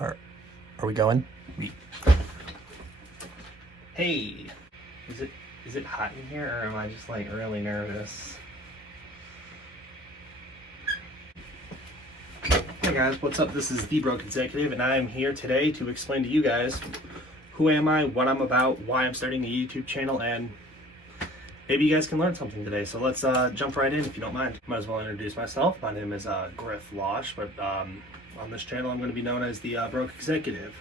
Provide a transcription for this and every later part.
Are, are we going? Hey, is it hot in here, or am I just like really nervous? Hey guys, what's up? This is The Broke Executive, and I am here today to explain to you guys who am I, what I'm about, why I'm starting a YouTube channel, and maybe you guys can learn something today. So let's jump right in if you don't mind. Might as well introduce myself. My name is Griff Losh, but on this channel I'm going to be known as The Broke Executive.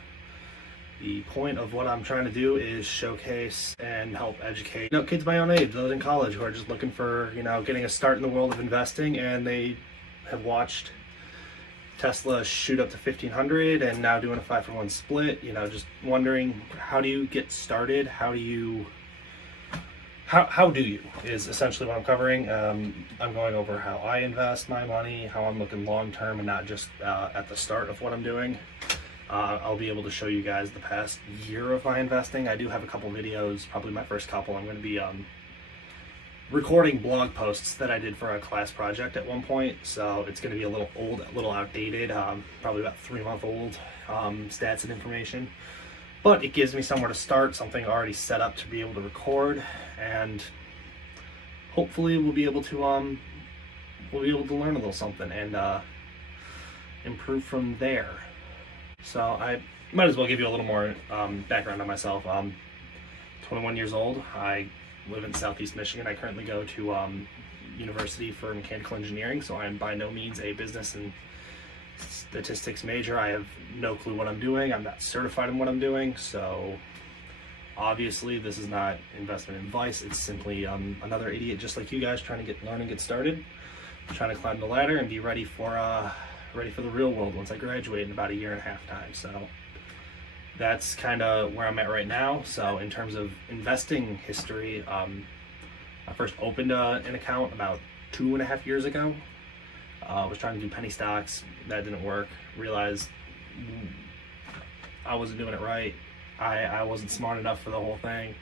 The point of what I'm trying to do is showcase and help educate, kids my own age, those in college who are just looking for, getting a start in the world of investing, and they have watched Tesla shoot up to 1,500 and now doing a 5-for-1 split, just wondering, how do you get started? How do you is essentially what I'm covering. I'm going over how I invest my money, how I'm looking long term and not just at the start of what I'm doing. I'll be able to show you guys the past year of my investing. I do have a couple videos, probably my first couple. I'm going to be recording blog posts that I did for a class project at one point, so it's going to be a little old, a little outdated, probably about 3-month-old stats and information. But it gives me somewhere to start, something already set up to be able to record, and hopefully we'll be able to learn a little something and improve from there. So I might as well give you a little more background on myself. 21 years old. I live in Southeast Michigan. I currently go to University for Mechanical Engineering, so I am by no means a business and statistics major. I have no clue what I'm doing. I'm not certified in what I'm doing, so obviously this is not investment advice. It's simply another idiot just like you guys trying to learn and get started, trying to climb the ladder and be ready for the real world once I graduate in about 1.5 years time. So that's kind of where I'm at right now. So in terms of investing history, I first opened an account about 2.5 years ago. I was trying to do penny stocks. That didn't work. Realized I wasn't doing it right. I wasn't smart enough for the whole thing.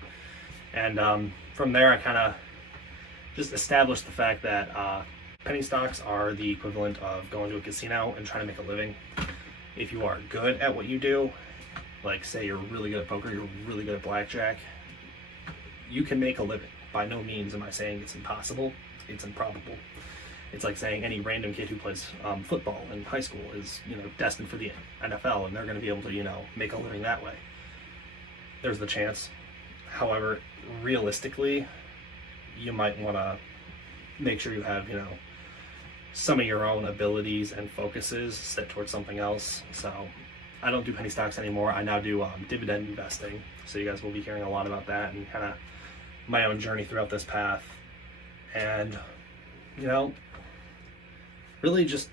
And from there I kind of just established the fact that penny stocks are the equivalent of going to a casino and trying to make a living. If you are good at what you do, like say you're really good at poker, you're really good at blackjack, you can make a living. By no means am I saying it's impossible. It's improbable. It's like saying any random kid who plays football in high school is, destined for the NFL and they're going to be able to, make a living that way. There's the chance. However, realistically, you might want to make sure you have, some of your own abilities and focuses set towards something else. So I don't do penny stocks anymore. I now do dividend investing. So you guys will be hearing a lot about that and kind of my own journey throughout this path. And, really just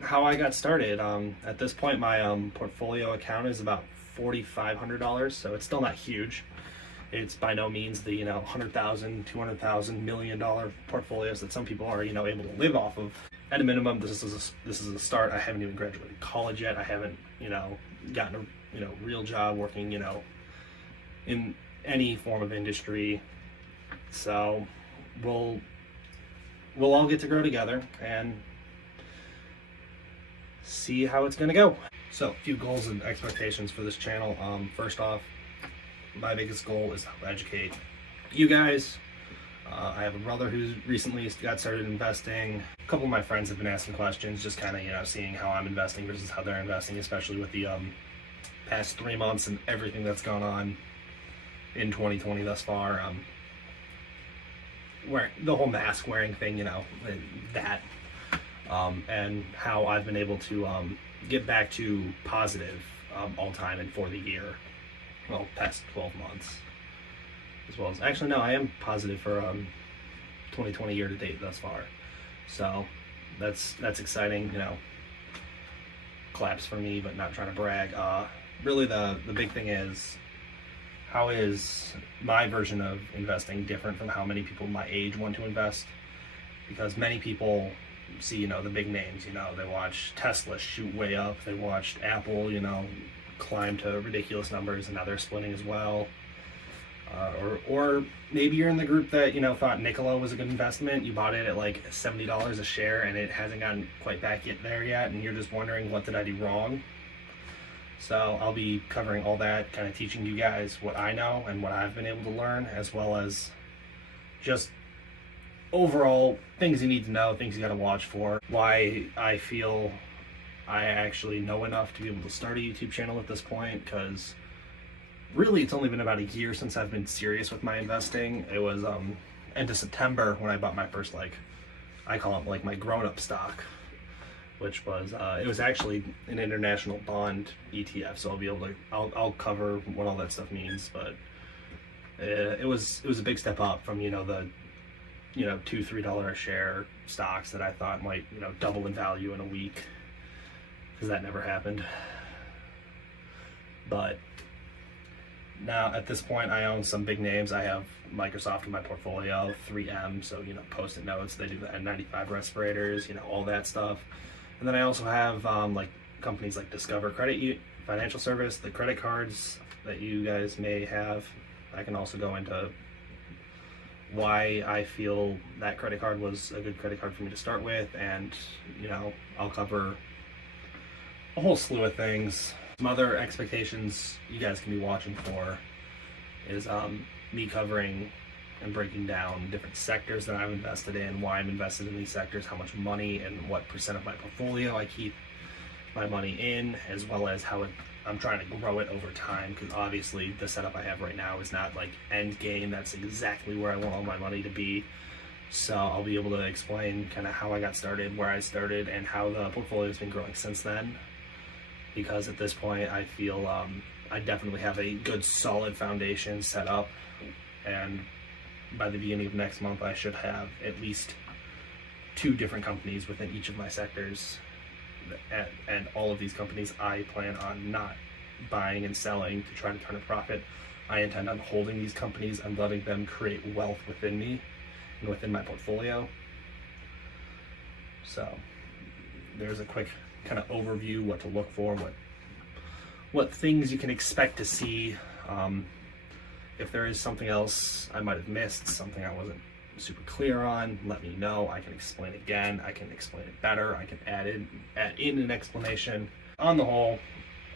how I got started. At this point, my portfolio account is about $4,500, so it's still not huge. It's by no means the $100,000, $200,000, $1 million portfolios that some people are able to live off of. At a minimum, this is a start. I haven't even graduated college yet. I haven't gotten a real job working in any form of industry. So we'll all get to grow together and see how it's gonna go. So a few goals and expectations for this channel. First off, my biggest goal is to educate you guys. I have a brother who's recently got started investing. A couple of my friends have been asking questions, just kind of seeing how I'm investing versus how they're investing, especially with the past 3 months and everything that's gone on in 2020 thus far. Wearing the whole mask wearing thing, that, and how I've been able to get back to positive all time and for the year, past 12 months. As well as, actually no, I am positive for 2020 year to date thus far. So that's exciting, claps for me, but not trying to brag. Really the big thing is, how is my version of investing different from how many people my age want to invest? Because many people see, the big names, they watch Tesla shoot way up, they watched Apple, climb to ridiculous numbers, and now they're splitting as well. Or maybe you're in the group that, thought Nikola was a good investment. You bought it at like $70 a share and it hasn't gotten quite back there yet, and you're just wondering, what did I do wrong? So I'll be covering all that, kind of teaching you guys what I know and what I've been able to learn, as well as just overall things you need to know, things you got to watch for, why I feel I actually know enough to be able to start a YouTube channel at this point, because really it's only been about a year since I've been serious with my investing. It was end of September when I bought my first, like, I call it like my grown-up stock, which was it was actually an international bond ETF. So I'll be able to I'll cover what all that stuff means, but it was a big step up from the $2-3 a share stocks that I thought might double in value in a week, because that never happened. But now at this point I own some big names. I have Microsoft in my portfolio, 3M, so Post-it notes, they do the N95 respirators, all that stuff. And then I also have like companies like Discover Credit Financial Service, the credit cards that you guys may have. I can also go into why I feel that credit card was a good credit card for me to start with, and I'll cover a whole slew of things. Some other expectations you guys can be watching for is me covering and breaking down different sectors that I've invested in, why I'm invested in these sectors, how much money and what percent of my portfolio I keep my money in, as well as how I'm trying to grow it over time, because obviously the setup I have right now is not like end game. That's exactly where I want all my money to be. So I'll be able to explain kind of how I got started, where I started, and how the portfolio has been growing since then, because at this point I feel I definitely have a good solid foundation set up, and by the beginning of next month I should have at least 2 different companies within each of my sectors, and all of these companies I plan on not buying and selling to try to turn a profit. I intend on holding these companies and letting them create wealth within me and within my portfolio. So there's a quick kind of overview, what to look for, what things you can expect to see. If there is something else I might have missed, something I wasn't super clear on, let me know. I can explain again. I can explain it better. I can add in an explanation. On the whole,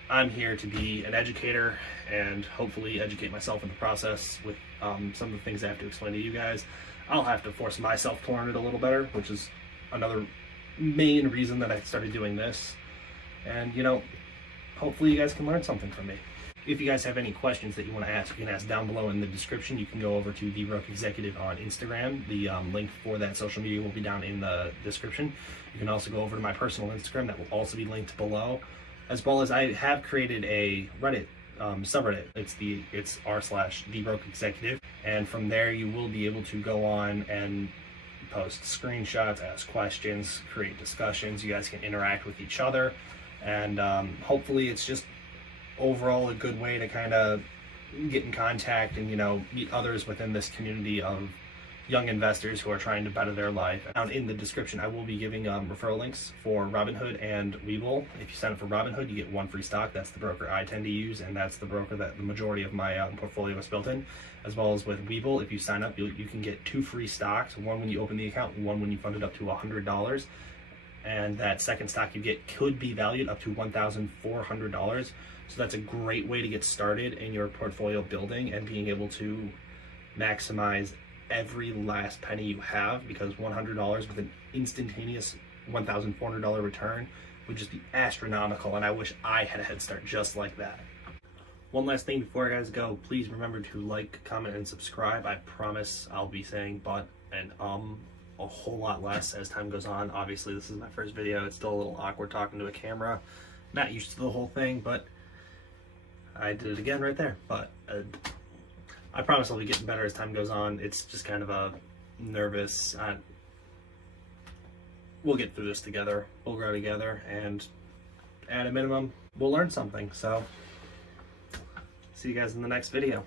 I'm here to be an educator and hopefully educate myself in the process with some of the things I have to explain to you guys. I'll have to force myself to learn it a little better, which is another main reason that I started doing this. And hopefully you guys can learn something from me. If you guys have any questions that you want to ask, you can ask down below in the description. You can go over to The Broke Executive on Instagram. The link for that social media will be down in the description. You can also go over to my personal Instagram. That will also be linked below. As well as I have created a Reddit subreddit. It's r/TheBrokeExecutive. And from there you will be able to go on and post screenshots, ask questions, create discussions. You guys can interact with each other. And hopefully it's just overall a good way to kind of get in contact and meet others within this community of young investors who are trying to better their life. Down in the description I will be giving referral links for Robinhood and Webull. If you sign up for Robinhood, you get 1 free stock. That's the broker I tend to use, and that's the broker that the majority of my portfolio is built in. As well as with Webull, if you sign up, you can get 2 free stocks, 1 when you open the account, 1 when you fund it up to $100. And that second stock you get could be valued up to $1,400. So that's a great way to get started in your portfolio building and being able to maximize every last penny you have, because $100 with an instantaneous $1,400 return would just be astronomical, and I wish I had a head start just like that. One last thing before I guys go, please remember to like, comment, and subscribe. I promise I'll be saying but and a whole lot less as time goes on. Obviously this is my first video. It's still a little awkward talking to a camera. Not used to the whole thing, but I did it again right there. But I promise I'll be getting better as time goes on. It's just kind of a nervous, we'll get through this together. We'll grow together, and at a minimum, we'll learn something. So see you guys in the next video.